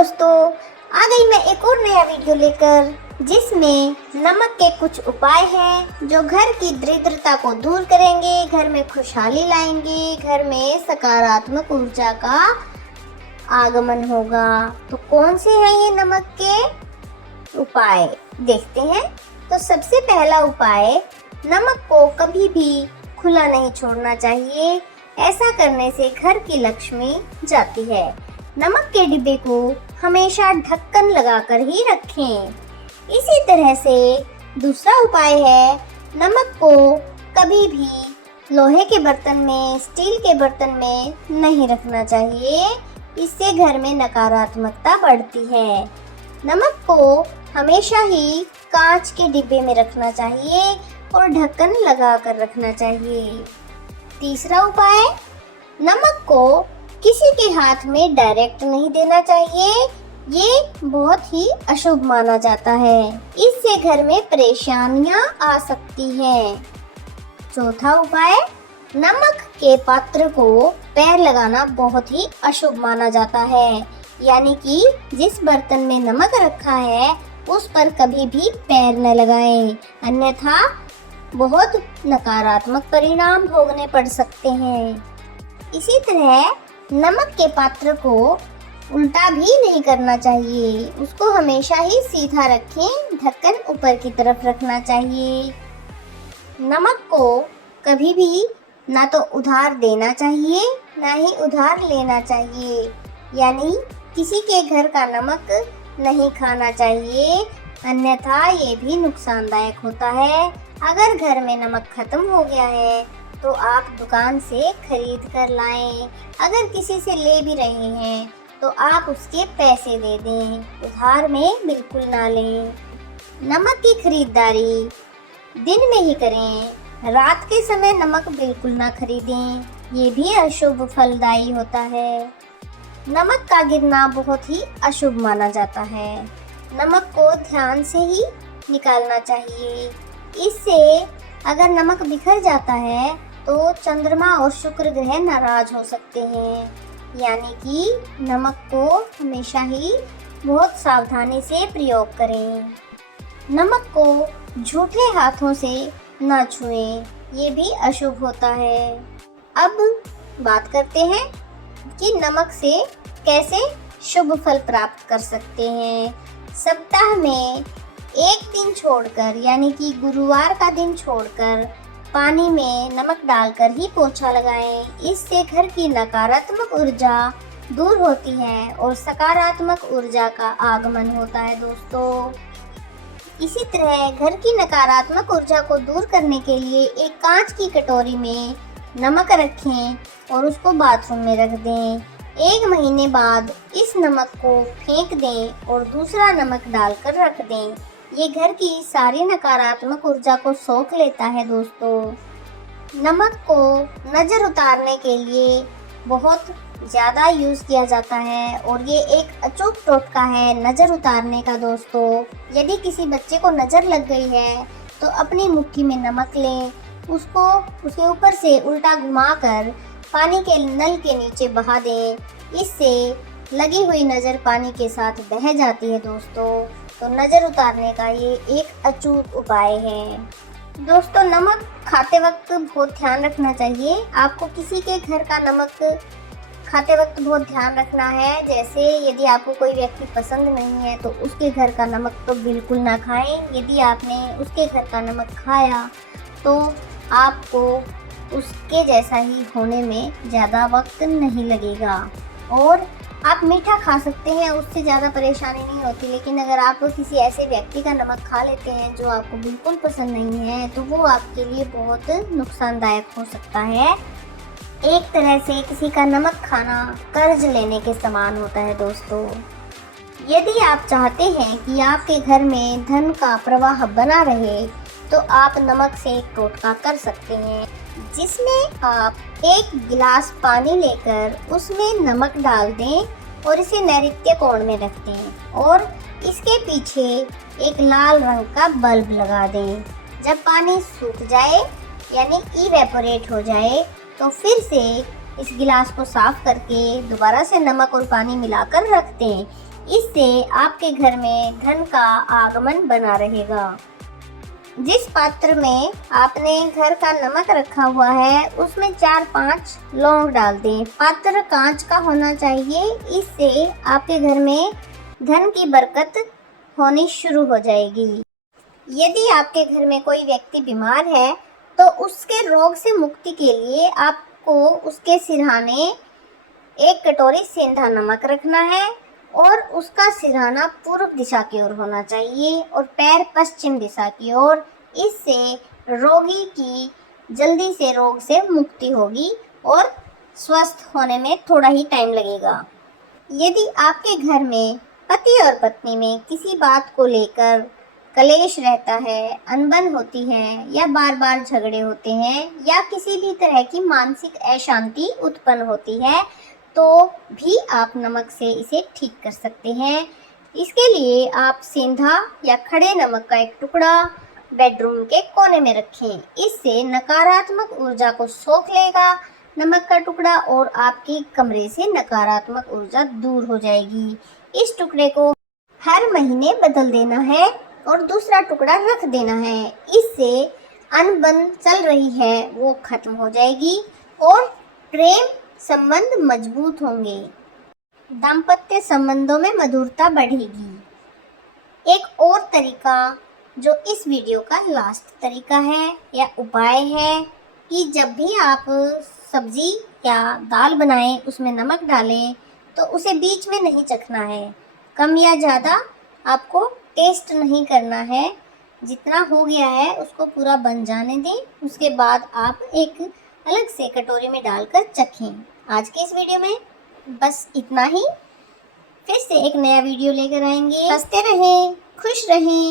दोस्तों, आ गई मैं एक और नया वीडियो लेकर, जिसमें नमक के कुछ उपाय हैं जो घर की दरिद्रता को दूर करेंगे, घर में खुशहाली लाएंगे, घर में सकारात्मक ऊर्जा का आगमन होगा। तो कौन से हैं ये नमक के उपाय, देखते हैं। तो सबसे पहला उपाय, नमक को कभी भी खुला नहीं छोड़ना चाहिए। ऐसा करने से घर की लक्ष्मी जाती है। नमक के डिब्बे को हमेशा ढक्कन लगाकर ही रखें। इसी तरह से दूसरा उपाय है, नमक को कभी भी लोहे के बर्तन में, स्टील के बर्तन में नहीं रखना चाहिए। इससे घर में नकारात्मकता बढ़ती है। नमक को हमेशा ही कांच के डिब्बे में रखना चाहिए और ढक्कन लगा कर रखना चाहिए। तीसरा उपाय, नमक को किसी के हाथ में डायरेक्ट नहीं देना चाहिए। ये बहुत ही अशुभ माना जाता है। इससे घर में परेशानियां आ सकती हैं। चौथा उपाय, नमक के पात्र को पैर लगाना बहुत ही अशुभ माना जाता है। यानी कि जिस बर्तन में नमक रखा है उस पर कभी भी पैर न लगाएं, अन्यथा बहुत नकारात्मक परिणाम भोगने पड़ सकते हैं। इसी तरह नमक के पात्र को उल्टा भी नहीं करना चाहिए। उसको हमेशा ही सीधा रखें, ढक्कन ऊपर की तरफ रखना चाहिए। नमक को कभी भी ना तो उधार देना चाहिए, ना ही उधार लेना चाहिए। यानी किसी के घर का नमक नहीं खाना चाहिए, अन्यथा ये भी नुकसानदायक होता है। अगर घर में नमक खत्म हो गया है तो आप दुकान से खरीद कर लाएं। अगर किसी से ले भी रहे हैं तो आप उसके पैसे दे दें, उधार में बिल्कुल ना लें। नमक की खरीदारी दिन में ही करें, रात के समय नमक बिल्कुल ना खरीदें, ये भी अशुभ फलदायी होता है। नमक का गिरना बहुत ही अशुभ माना जाता है। नमक को ध्यान से ही निकालना चाहिए। इससे अगर नमक बिखर जाता है तो चंद्रमा और शुक्र ग्रह नाराज हो सकते हैं। यानी कि नमक को हमेशा ही बहुत सावधानी से प्रयोग करें। नमक को झूठे हाथों से न छुएं, ये भी अशुभ होता है। अब बात करते हैं कि नमक से कैसे शुभ फल प्राप्त कर सकते हैं। सप्ताह में एक दिन छोड़कर, यानी कि गुरुवार का दिन छोड़कर पानी में नमक डालकर ही पोछा लगाएं। इससे घर की नकारात्मक ऊर्जा दूर होती है और सकारात्मक ऊर्जा का आगमन होता है दोस्तों। इसी तरह घर की नकारात्मक ऊर्जा को दूर करने के लिए एक कांच की कटोरी में नमक रखें और उसको बाथरूम में रख दें। 1 महीने बाद इस नमक को फेंक दें और दूसरा नमक डालकर रख दें। ये घर की सारी नकारात्मक ऊर्जा को सोख लेता है दोस्तों। नमक को नज़र उतारने के लिए बहुत ज़्यादा यूज़ किया जाता है और ये एक अचूक टोटका है नज़र उतारने का दोस्तों। यदि किसी बच्चे को नज़र लग गई है तो अपनी मुट्ठी में नमक लें, उसको उसके ऊपर से उल्टा घुमाकर पानी के नल के नीचे बहा दें। इससे लगी हुई नज़र पानी के साथ बह जाती है दोस्तों। तो नज़र उतारने का ये एक अचूक उपाय है दोस्तों। नमक खाते वक्त बहुत ध्यान रखना चाहिए। आपको किसी के घर का नमक खाते वक्त बहुत ध्यान रखना है। जैसे यदि आपको कोई व्यक्ति पसंद नहीं है तो उसके घर का नमक तो बिल्कुल ना खाएं। यदि आपने उसके घर का नमक खाया तो आपको उसके जैसा ही होने में ज़्यादा वक्त नहीं लगेगा और आप मीठा खा सकते हैं, उससे ज़्यादा परेशानी नहीं होती। लेकिन अगर आप किसी ऐसे व्यक्ति का नमक खा लेते हैं जो आपको बिल्कुल पसंद नहीं है तो वो आपके लिए बहुत नुकसानदायक हो सकता है। एक तरह से किसी का नमक खाना कर्ज लेने के समान होता है दोस्तों। यदि आप चाहते हैं कि आपके घर में धन का प्रवाह बना रहे तो आप नमक से एक टोटका कर सकते हैं, जिसमें आप 1 गिलास पानी लेकर उसमें नमक डाल दें और इसे नैऋत्य कोण में रख दें और इसके पीछे एक लाल रंग का बल्ब लगा दें। जब पानी सूख जाए यानी इवेपोरेट हो जाए तो फिर से इस गिलास को साफ करके दोबारा से नमक और पानी मिलाकर रख दें। इससे आपके घर में धन का आगमन बना रहेगा। जिस पात्र में आपने घर का नमक रखा हुआ है उसमें 4-5 लौंग डाल दें। पात्र कांच का होना चाहिए, इससे आपके घर में धन की बरकत होनी शुरू हो जाएगी। यदि आपके घर में कोई व्यक्ति बीमार है तो उसके रोग से मुक्ति के लिए आपको उसके सिरहाने 1 कटोरी सेंधा नमक रखना है और उसका सिरहाना पूर्व दिशा की ओर होना चाहिए और पैर पश्चिम दिशा की ओर। इससे रोगी की जल्दी से रोग से मुक्ति होगी और स्वस्थ होने में थोड़ा ही टाइम लगेगा। यदि आपके घर में पति और पत्नी में किसी बात को लेकर कलेश रहता है, अनबन होती है या बार बार झगड़े होते हैं या किसी भी तरह की मानसिक अशांति उत्पन्न होती है तो भी आप नमक से इसे ठीक कर सकते हैं। इसके लिए आप सेंधा या खड़े नमक का एक टुकड़ा बेडरूम के कोने में रखें। इससे नकारात्मक ऊर्जा को सोख लेगा नमक का टुकड़ा और आपके कमरे से नकारात्मक ऊर्जा दूर हो जाएगी। इस टुकड़े को हर महीने बदल देना है और दूसरा टुकड़ा रख देना है। इससे अनबन चल रही है वो खत्म हो जाएगी और प्रेम संबंध मजबूत होंगे। दाम्पत्य संबंधों में मधुरता बढ़ेगी। एक और तरीका जो इस वीडियो का लास्ट तरीका है या उपाय है कि जब भी आप सब्जी या दाल बनाएं उसमें नमक डालें तो उसे बीच में नहीं चखना है। कम या ज़्यादा आपको टेस्ट नहीं करना है, जितना हो गया है उसको पूरा बन जाने दें। उसके बाद आप एक अलग से कटोरी में डालकर चखें। आज के इस वीडियो में बस इतना ही। फिर से एक नया वीडियो लेकर आएंगे। हंसते रहें, खुश रहें।